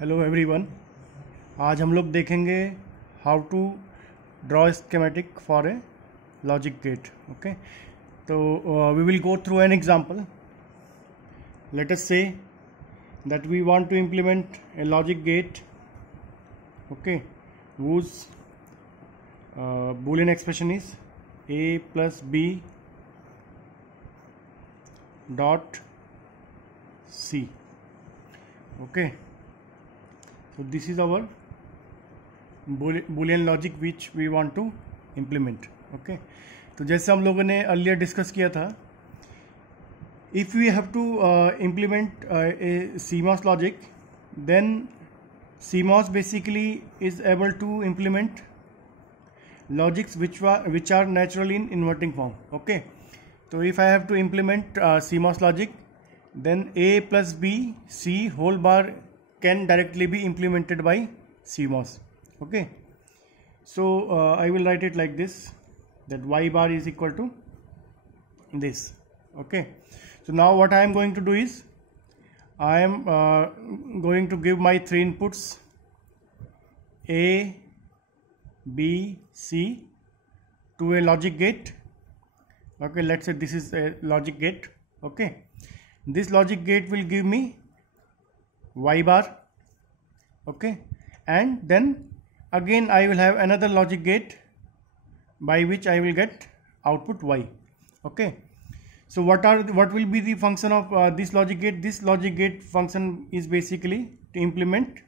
Hello everyone. आज हम लोग देखेंगे how to draw schematic for a logic gate. Okay, तो we will go through an example. Let us say that we want to implement a logic gate, okay, whose boolean expression is a plus b dot c. Okay, so this is our boolean logic which we want to implement. Okay, तो जैसे हम लोगों ने earlier discuss किया था, if we have to implement a CMOS logic, then CMOS basically is able to implement logics which are naturally in inverting form. Okay, so if I have to implement CMOS logic, then A plus B C whole bar can directly be implemented by CMOS. Okay, so I will write it like this, that Y bar is equal to this. Okay, so now what I am going to do is I am going to give my three inputs A, B, C to a logic gate. Okay, let's say this is a logic gate. Okay, this logic gate will give me Y bar. Okay, and then again I will have another logic gate by which I will get output Y. Okay, so what will be the function of this logic gate? This logic gate function is basically to implement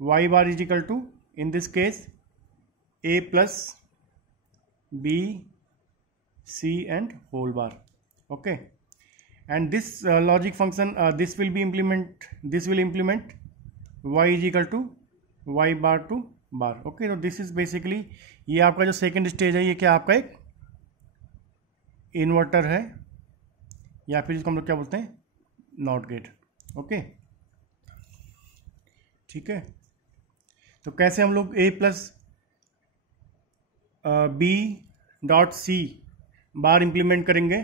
Y bar is equal to, in this case, A plus B C and whole bar. Okay, and this logic function this will implement Y is equal to Y bar to bar. Okay, so this is basically, ये आपका जो second stage है, ये क्या आपका एक inverter है, या फिर इसको हम लोग क्या बोलते हैं, नॉट गेट. ओके, ठीक है. तो कैसे हम लोग A plus B dot C bar implement करेंगे.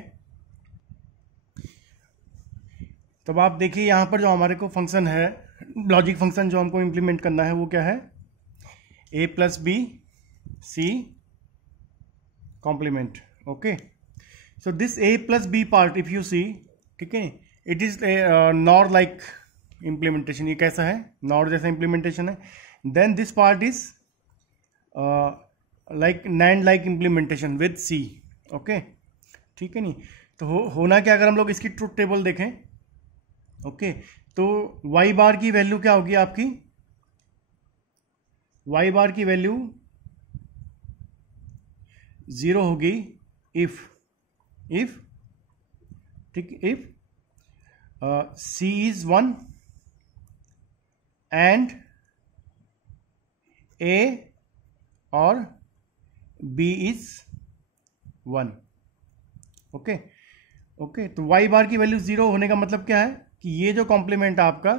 तो आप देखिए यहाँ पर जो हमारे को फंक्शन है, लॉजिक फंक्शन जो हमको इंप्लीमेंट करना है वो क्या है, A plus B C complement. Okay, so this A plus B part if you see, ठीक है, it is a NOR like implementation. ये कैसा है, NOR जैसा implementation है. Then this part is like NAND like implementation with C. okay, ठीक है. नहीं तो होना क्या, अगर हम लोग इसकी ट्रुथ टेबल देखें, ओके, तो Y बार की वैल्यू क्या होगी आपकी, Y बार की वैल्यू 0 होगी if ठीक, if C is 1 and A और B is 1. ओके, तो Y बार की वैल्यू 0 होने का मतलब क्या है कि ये जो कॉम्प्लीमेंट आपका,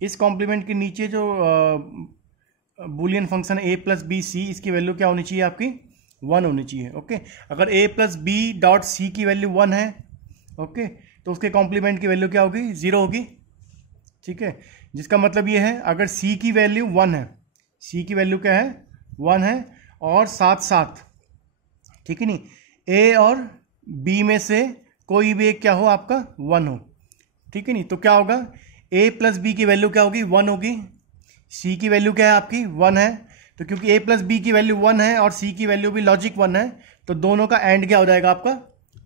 इस कॉम्प्लीमेंट के नीचे जो Boolean function A plus B C, इसकी वैल्यू क्या होनी चाहिए आपकी, 1 होनी चाहिए. ओके, अगर A plus B dot C की वैल्यू 1 है, ओके, तो उसके कॉम्प्लीमेंट की वैल्यू क्या होगी, 0 होगी. ठीक है, जिसका मतलब ये है, अगर C की वैल्यू 1 है, C की वैल्यू क्या है, 1 है, और साथ साथ, ठीक है नहीं, A और B में से कोई भी एक क्या हो आपका, 1 हो. ठीक है नहीं, तो क्या होगा, A प्लस बी की वैल्यू क्या होगी, 1 होगी. C की वैल्यू क्या है आपकी, 1 है. तो क्योंकि A प्लस बी की वैल्यू 1 है और C की वैल्यू भी लॉजिक 1 है, तो दोनों का एंड क्या हो जाएगा आपका,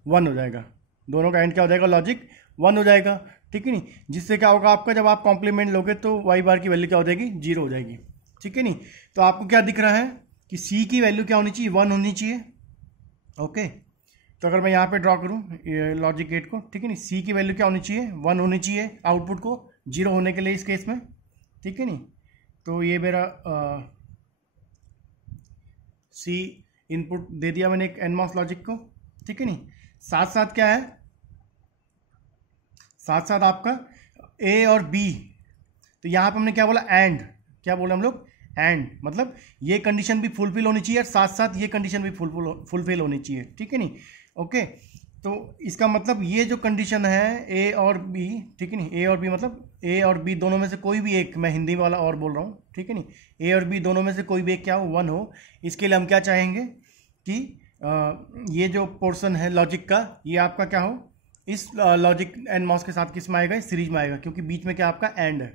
1 हो जाएगा. दोनों का एंड क्या हो जाएगा, लॉजिक 1 हो जाएगा. ठीक है नहीं, जिससे क्या होगा आपका, जब आप कॉम्प्लीमेंट लोगे तो Y बार की वैल्यू क्या हो जाएगी, 0 हो जाएगी. ठीक है नहीं, तो आपको क्या दिख रहा है कि C की वैल्यू क्या होनी चाहिए, 1 होनी चाहिए. ओके, तो अगर मैं यहाँ पे ड्रॉ करूँ लॉजिक गेट को, ठीक है नहीं, C की वैल्यू क्या होनी चाहिए, 1 होनी चाहिए, आउटपुट को 0 होने के लिए इस केस में. ठीक है नहीं, तो ये मेरा C इनपुट दे दिया मैंने एक NMOS लॉजिक को. ठीक है नहीं, साथ साथ क्या है, साथ साथ आपका A और B, तो यहाँ पे हमने क्या बोला, एंड, क्या बोला हम लोग, एंड, मतलब ये कंडीशन भी फुलफिल होनी चाहिए और साथ साथ ये कंडीशन भी फुलफिल होनी चाहिए. ठीक है नहीं. ओके, तो इसका मतलब ये जो कंडीशन है ए और बी, ठीक है नहीं, ए और बी मतलब ए और बी दोनों में से कोई भी एक, मैं हिंदी वाला और बोल रहा हूँ, ठीक है नहीं, ए और बी दोनों में से कोई भी एक क्या हो, 1 हो। इसके लिए हम क्या चाहेंगे कि ये जो पोर्शन है लॉजिक का, ये आपका क्या हो, इस लॉजिक एंड मॉस के साथ किस में आएगा, सीरीज में आएगा, क्योंकि बीच में क्या आपका एंड है,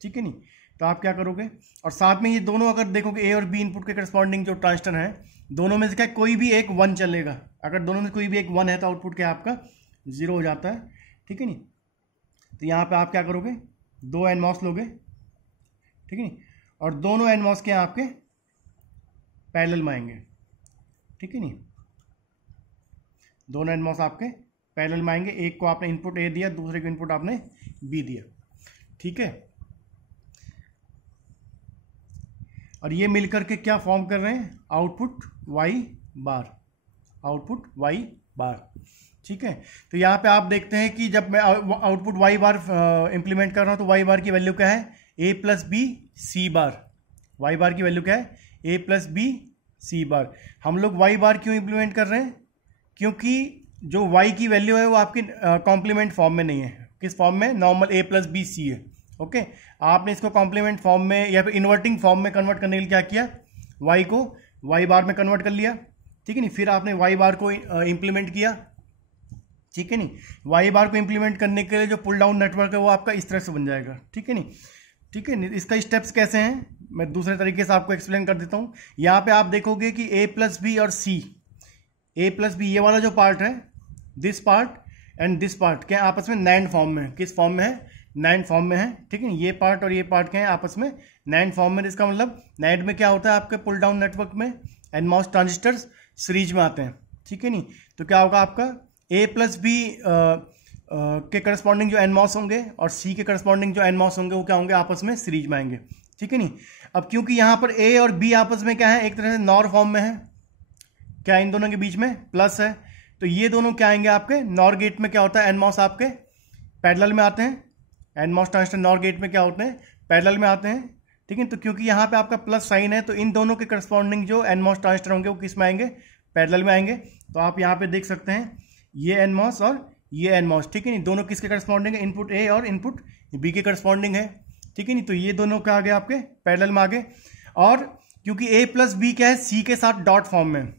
ठीक है नहीं। तो आप क्या करोगे, और साथ में ये दोनों अगर देखोगे ए और बी इनपुट के करस्पॉन्डिंग जो ट्रांजिस्टर है, दोनों में से क्या कोई भी एक 1 चलेगा। अगर दोनों में कोई भी एक 1 है तो आउटपुट क्या आपका 0 हो जाता है, ठीक है नहीं। तो यहाँ पे आप क्या करोगे, 2 एनमॉस लोगे, ठीक है नहीं, और दोनों एनमॉस क्या आपके पैरेलल में आएंगे, ठीक है नहीं, दोनों एनमॉस आपके पैरेलल में आएंगे। एक को आपने इनपुट ए दिया, दूसरे को इनपुट आपने बी दिया, ठीक है। और ये मिलकर के क्या फॉर्म कर रहे हैं, आउटपुट वाई बार, आउटपुट वाई बार, ठीक है। तो यहाँ पे आप देखते हैं कि जब मैं आउटपुट वाई बार इंप्लीमेंट कर रहा हूँ तो वाई बार की वैल्यू क्या है, ए प्लस बी सी बार। वाई बार की वैल्यू क्या है, ए प्लस बी सी बार। हम लोग वाई बार क्यों इंप्लीमेंट कर रहे हैं, क्योंकि जो वाई की वैल्यू है वो आपकी कॉम्प्लीमेंट फॉर्म में नहीं है। किस फॉर्म में, नॉर्मल ए प्लस बी सी है, ओके। आपने इसको कॉम्प्लीमेंट फॉर्म में या फिर इन्वर्टिंग फॉर्म में कन्वर्ट करने के लिए क्या किया, वाई को वाई बार में कन्वर्ट कर लिया, ठीक है नहीं। फिर आपने वाई बार को इंप्लीमेंट किया, ठीक है नहीं। वाई बार को इंप्लीमेंट करने के लिए जो पुल डाउन नेटवर्क है वो आपका इस तरह से बन जाएगा, ठीक है नहीं, ठीक है नहीं। इसका स्टेप्स कैसे हैं मैं दूसरे तरीके से आपको एक्सप्लेन कर देता हूँ। यहाँ पे आप देखोगे कि ए प्लस बी और सी, ए प्लस बी ये वाला जो पार्ट है, this part and this part क्या आपस में नैंड फॉर्म में, किस फॉर्म में है, नैंड फॉर्म में है, ठीक है। ये पार्ट और ये पार्ट क्या है आपस में नैंड फॉर्म में। इसका मतलब नैंड में क्या होता है आपके पुल डाउन नेटवर्क में एनमॉस ट्रांजिस्टर्स सीरीज में आते हैं, ठीक है नहीं। तो क्या होगा आपका ए प्लस बी के करस्पॉन्डिंग जो एनमॉस होंगे और सी के करस्पॉन्डिंग जो एनमॉस होंगे वो क्या होंगे आपस में सीरीज में आएंगे, ठीक है नहीं। अब क्योंकि यहाँ पर ए और बी आपस में क्या है, एक तरह से नॉर फॉर्म में है, क्या इन दोनों के बीच में प्लस है, तो ये दोनों क्या आएंगे आपके नॉर गेट में क्या होता है, एनमॉस आपके पैरेलल में आते हैं। एनमॉस ट्रांजिस्टर नॉर गेट में क्या होते हैं, पैरेलल में आते हैं, ठीक है। तो क्योंकि यहाँ पे आपका प्लस साइन है तो इन दोनों के करस्पॉन्डिंग जो एनमॉस ट्रांजिस्टर होंगे वो किस में आएंगे, पैरेलल में आएंगे। तो आप यहाँ पे देख सकते हैं ये एनमॉस और ये एनमॉस, ठीक है नहीं, दोनों किसके करस्पॉन्डिंग है, इनपुट ए और इनपुट बी के करस्पॉन्डिंग है, ठीक है नहीं। तो ये दोनों क्या आ गए आपके पैरेलल में आ गए। और क्योंकि ए प्लस बी क्या है सी के साथ डॉट फॉर्म में,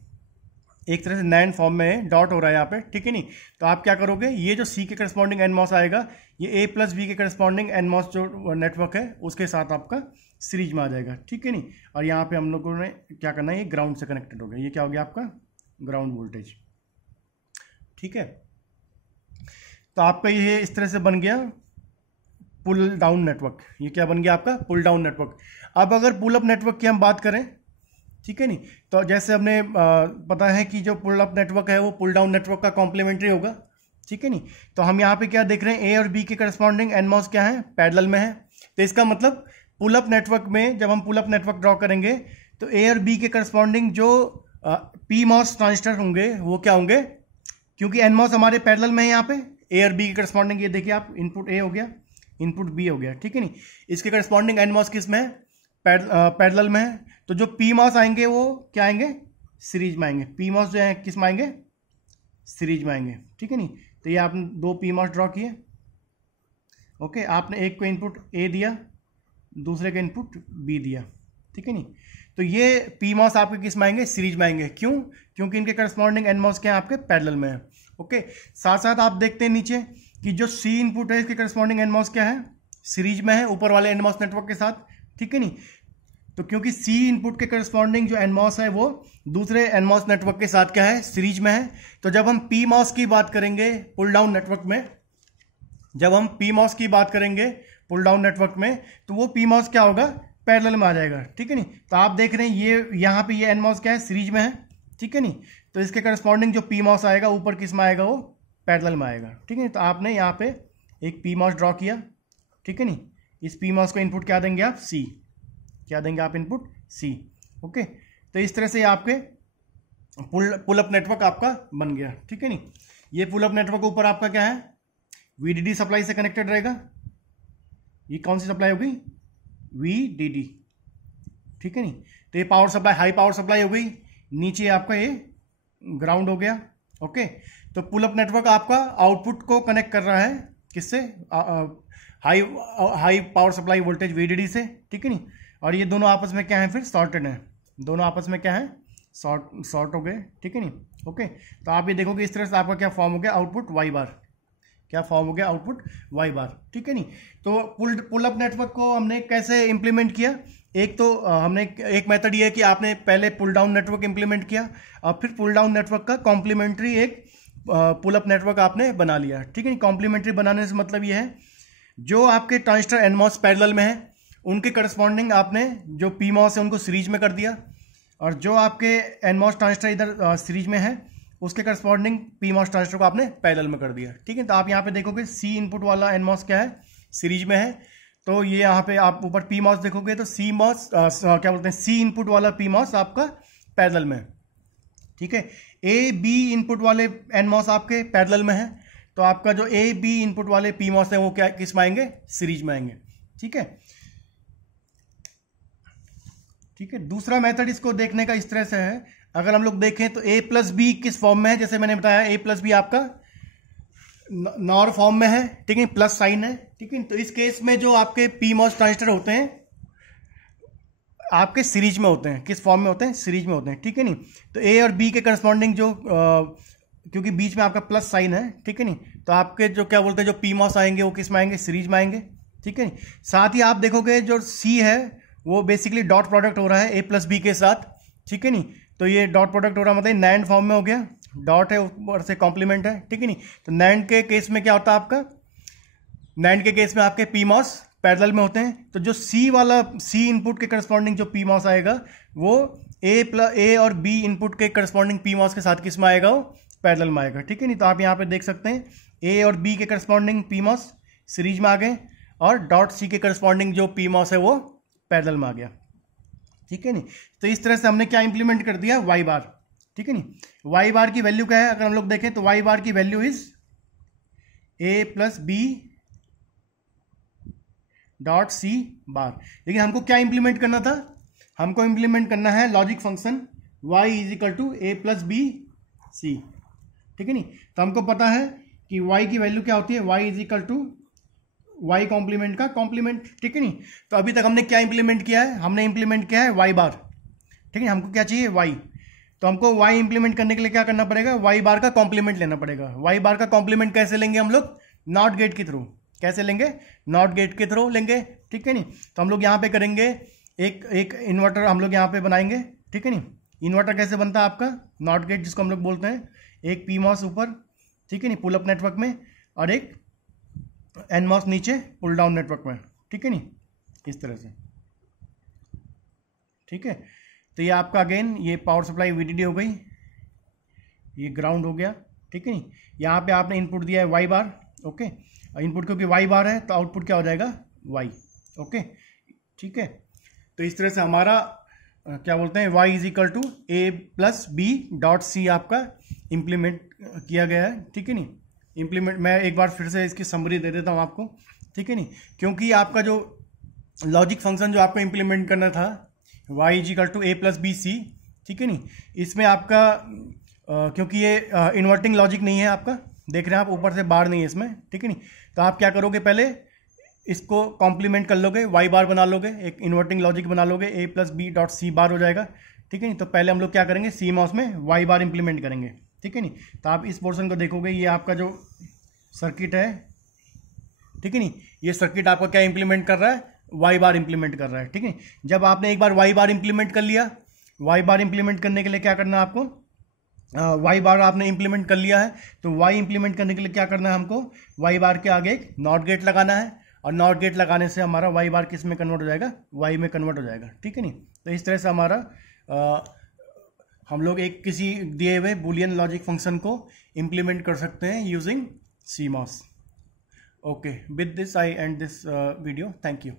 एक तरह से नैंड फॉर्म में डॉट हो रहा है यहाँ पे, ठीक है नहीं। तो आप क्या करोगे, ये जो सी के करस्पॉन्डिंग एनमॉस आएगा ये ए प्लस बी के करस्पॉन्डिंग एनमॉस जो नेटवर्क है उसके साथ आपका सीरीज में आ जाएगा, ठीक है नहीं। और यहाँ पे हम लोगों ने क्या करना है, ये ग्राउंड से कनेक्टेड हो गया, ये क्या हो गया आपका ग्राउंड वोल्टेज, ठीक है। तो आपका ये इस तरह से बन गया पुल डाउन नेटवर्क। ये क्या बन गया आपका पुल डाउन नेटवर्क। अब अगर पुल अप नेटवर्क की हम बात करें, ठीक है नहीं, तो जैसे हमने पता है कि जो पुल अप नेटवर्क है वो पुल डाउन नेटवर्क का कॉम्प्लीमेंट्री होगा, ठीक है नहीं। तो हम यहाँ पे क्या देख रहे हैं, ए और बी के करस्पॉन्डिंग एनमॉस क्या है पैरेलल में है। तो इसका मतलब पुल अप नेटवर्क में जब हम पुल अप नेटवर्क ड्रॉ करेंगे तो ए और बी के करस्पॉन्डिंग जो पी मॉस ट्रांजिस्टर होंगे वो क्या होंगे, क्योंकि एनमॉस हमारे पैरेलल में है यहाँ पे ए और बी के करस्पॉन्डिंग, ये देखिए आप इनपुट ए हो गया इनपुट बी हो गया, ठीक है नहीं। इसके करस्पॉन्डिंग एनमॉस किस में है, पैरेलल में है। तो जो पी मॉस आएंगे वो क्या आएंगे सीरीज में आएंगे, पी मॉस जो है किस में आएंगे सीरीज में आएंगे, ठीक है नहीं। तो ये आपने 2 पी मॉस ड्रॉ किए, ओके। आपने एक को इनपुट ए दिया, दूसरे का इनपुट बी दिया, ठीक है नहीं। तो ये पी मॉस आपके किस में आएंगे सीरीज में आएंगे, क्यों, क्योंकि इनके करस्पॉन्डिंग एनमॉस क्या है आपके पैरेलल में है, ओके। साथ साथ आप देखते हैं नीचे कि जो सी इनपुट है इसके करस्पॉन्डिंग एनमॉस क्या है सीरीज में है ऊपर वाले एनमॉस नेटवर्क के साथ, ठीक है नहीं। तो क्योंकि सी इनपुट के करस्पॉन्डिंग जो एनमॉस है वो दूसरे एनमॉस नेटवर्क के साथ क्या है सीरीज में है। तो जब हम पी मॉस की बात करेंगे पुल डाउन नेटवर्क में, जब हम पी मॉस की बात करेंगे पुल डाउन नेटवर्क में तो वो पी मॉस क्या होगा पैरेलल में आ जाएगा, ठीक है नहीं। तो आप देख रहे हैं ये यहाँ पे ये एनमॉस क्या है सीरीज में है, ठीक है नहीं। तो इसके करस्पॉन्डिंग जो पी मॉस आएगा ऊपर किस में आएगा वो पैरेलल में आएगा, ठीक है। तो आपने यहाँ पे एक पी मॉस ड्रॉ किया, ठीक है नहीं। इस पी मॉस को इनपुट क्या देंगे आप सी, क्या देंगे आप इनपुट सी, ओके। तो इस तरह से आपके पुल अप नेटवर्क आपका बन गया, ठीक है नहीं। ये पुल अप नेटवर्क ऊपर आपका क्या है वीडीडी सप्लाई से कनेक्टेड रहेगा। ये कौन सी सप्लाई होगी वीडीडी, ठीक है नहीं। तो ये power supply high power supply हो गई, नीचे आपका ये ग्राउंड हो गया, ओके। तो पुल अप नेटवर्क आपका आउटपुट को कनेक्ट कर रहा है किससे, high power supply voltage VDD से, ठीक है नहीं। और ये दोनों आपस में क्या है, फिर शॉर्टेड है, दोनों आपस में क्या है, शॉर्ट हो गए, ठीक है नहीं। ओके, तो आप ये देखोगे इस तरह से आपका क्या फॉर्म हो गया, आउटपुट वाई बार, क्या फॉर्म हो गया, आउटपुट वाई बार, ठीक है नहीं। तो पुल अप नेटवर्क को हमने कैसे इंप्लीमेंट किया, एक तो हमने एक मेथड ये है कि आपने पहले पुल डाउन नेटवर्क इंप्लीमेंट किया और फिर पुल डाउन नेटवर्क का कॉम्प्लीमेंट्री एक पुल अप नेटवर्क आपने बना लिया, ठीक है। कॉम्प्लीमेंट्री बनाने से मतलब ये है जो आपके ट्रांजिस्टर एनमॉस पैरेलल में है उनके करस्पॉन्डिंग आपने जो पीमॉस है उनको सीरीज में कर दिया, और जो आपके एनमॉस ट्रांजिस्टर इधर सीरीज में है उसके करस्पॉन्डिंग पीमॉस ट्रांजिस्टर को आपने पैरेलल में कर दिया, ठीक है। तो आप यहाँ पे देखोगे सी इनपुट वाला एनमॉस क्या है, सीरीज में है, तो ये यहाँ पे आप ऊपर पीमॉस देखोगे तो सी मॉस क्या बोलते हैं, सी इनपुट वाला पीमॉस आपका पैरेलल में है, ठीक है। ए बी इनपुट वाले एनमॉस आपके पैरेलल में है, तो आपका जो ए बी इनपुट वाले पीमॉस है वो क्या किस में आएंगे, सीरीज में आएंगे, ठीक है। ठीक है, दूसरा मेथड इसको देखने का इस तरह से है, अगर हम लोग देखें तो ए प्लस बी किस फॉर्म में है, जैसे मैंने बताया ए प्लस बी आपका नॉर फॉर्म में है, ठीक है, प्लस साइन है, ठीक है। तो इस केस में जो आपके पीमॉस ट्रांजिस्टर होते हैं आपके सीरीज में होते हैं, किस फॉर्म में होते हैं, सीरीज में होते हैं, ठीक है नहीं। तो ए और बी के करस्पॉन्डिंग जो क्योंकि बीच में आपका प्लस साइन है, ठीक है नहीं, तो आपके जो क्या बोलते हैं जो पीमॉस आएंगे वो किस में आएंगे, सीरीज में आएंगे, ठीक है। साथ ही आप देखोगे जो सी है वो बेसिकली डॉट प्रोडक्ट हो रहा है ए प्लस बी के साथ, ठीक है नहीं। तो ये डॉट प्रोडक्ट हो रहा है मतलब नैंड फॉर्म में हो गया, डॉट है ऊपर से कॉम्प्लीमेंट है, ठीक है नहीं। तो नैंड के केस में क्या होता है आपका, नैंड के केस में आपके पीमॉस पैरेलल में होते हैं, तो जो सी वाला सी इनपुट के करस्पॉन्डिंग जो पीमॉस आएगा वो ए और बी इनपुट के करस्पॉन्डिंग पीमॉस के साथ किस में आएगा, वो पैरेलल में आएगा, ठीक है नहीं। तो आप यहाँ पे देख सकते हैं ए और बी के करस्पॉन्डिंग पीमॉस सीरीज में आ गए और डॉट सी के करस्पॉन्डिंग जो पीमॉस है वो पैरेलल में आ गया, ठीक है नहीं। तो इस तरह से हमने क्या इंप्लीमेंट कर दिया, वाई बार, ठीक है नहीं। वाई बार की वैल्यू क्या है, अगर हम लोग देखें तो वाई बार की value is a plus B dot c bar. लेकिन हमको क्या इंप्लीमेंट करना था, हमको इंप्लीमेंट करना है logic function y is equal to A plus B C, ठीक है नहीं। तो हमको पता है कि y की वैल्यू क्या होती है, y is equal to y complement का कॉम्प्लीमेंट, ठीक है नहीं। तो अभी तक हमने क्या इंप्लीमेंट किया है, हमने इंप्लीमेंट किया है y बार, ठीक है। हमको क्या चाहिए, y, तो हमको y इंप्लीमेंट करने के लिए क्या करना पड़ेगा, y बार का कॉम्प्लीमेंट लेना पड़ेगा। y बार का कॉम्प्लीमेंट कैसे लेंगे हम लोग, नॉट गेट के थ्रू, कैसे लेंगे, नॉट गेट के थ्रू लेंगे, ठीक है नहीं। तो हम लोग यहाँ पे करेंगे एक इन्वर्टर हम लोग यहाँ पे बनाएंगे, ठीक है नहीं। इन्वर्टर कैसे बनता है आपका, नॉट गेट जिसको हम लोग बोलते हैं, एक पीमॉस ऊपर, ठीक है नहीं, पुल अप नेटवर्क में, और एक एनमॉस नीचे पुल डाउन नेटवर्क में, ठीक है नहीं, इस तरह से, ठीक है। तो ये आपका अगेन ये पावर सप्लाई VDD हो गई, ये ग्राउंड हो गया, ठीक है नहीं। यहाँ पे आपने इनपुट दिया है वाई बार, ओके, इनपुट क्योंकि वाई बार है तो आउटपुट क्या हो जाएगा, वाई, ओके, ठीक है। तो इस तरह से हमारा क्या बोलते हैं y is equal to A plus B dot C आपका इंप्लीमेंट किया गया है, ठीक है नहीं। इंप्लीमेंट मैं एक बार फिर से इसकी समरी दे देता हूँ आपको, ठीक है नहीं, क्योंकि आपका जो लॉजिक फंक्शन जो आपको इंप्लीमेंट करना था y is equal to A plus B C, ठीक है नहीं, इसमें आपका क्योंकि ये इन्वर्टिंग लॉजिक नहीं है आपका, देख रहे हैं आप ऊपर से बार नहीं है इसमें, ठीक है नहीं। तो आप क्या करोगे, पहले इसको कॉम्प्लीमेंट कर लोगे, वाई बार बना लोगे, एक इन्वर्टिंग लॉजिक बना लोगे, ए प्लस बी डॉट सी बार हो जाएगा, ठीक है नहीं। तो पहले हम लोग क्या करेंगे, सी मॉस में वाई बार इंप्लीमेंट करेंगे, ठीक है नहीं। तो आप इस पोर्शन को देखोगे, ये आपका जो सर्किट है, ठीक है नहीं, ये सर्किट आपका क्या इंप्लीमेंट कर रहा है, वाई बार इंप्लीमेंट कर रहा है, ठीक है। जब आपने एक बार वाई बार इंप्लीमेंट कर लिया, वाई बार इंप्लीमेंट करने के लिए क्या करना है आपको, वाई बार आपने इंप्लीमेंट कर लिया है, तो वाई इंप्लीमेंट करने के लिए क्या करना है हमको, वाई बार के आगे एक नॉट गेट लगाना है, और नॉट गेट लगाने से हमारा वाई बार किस में कन्वर्ट हो जाएगा, वाई में कन्वर्ट हो जाएगा, ठीक है नहीं। तो इस तरह से हमारा हम लोग एक किसी दिए हुए बुलियन लॉजिक फंक्शन को इंप्लीमेंट कर सकते हैं using CMOS। Okay, with this I and this video, thank you.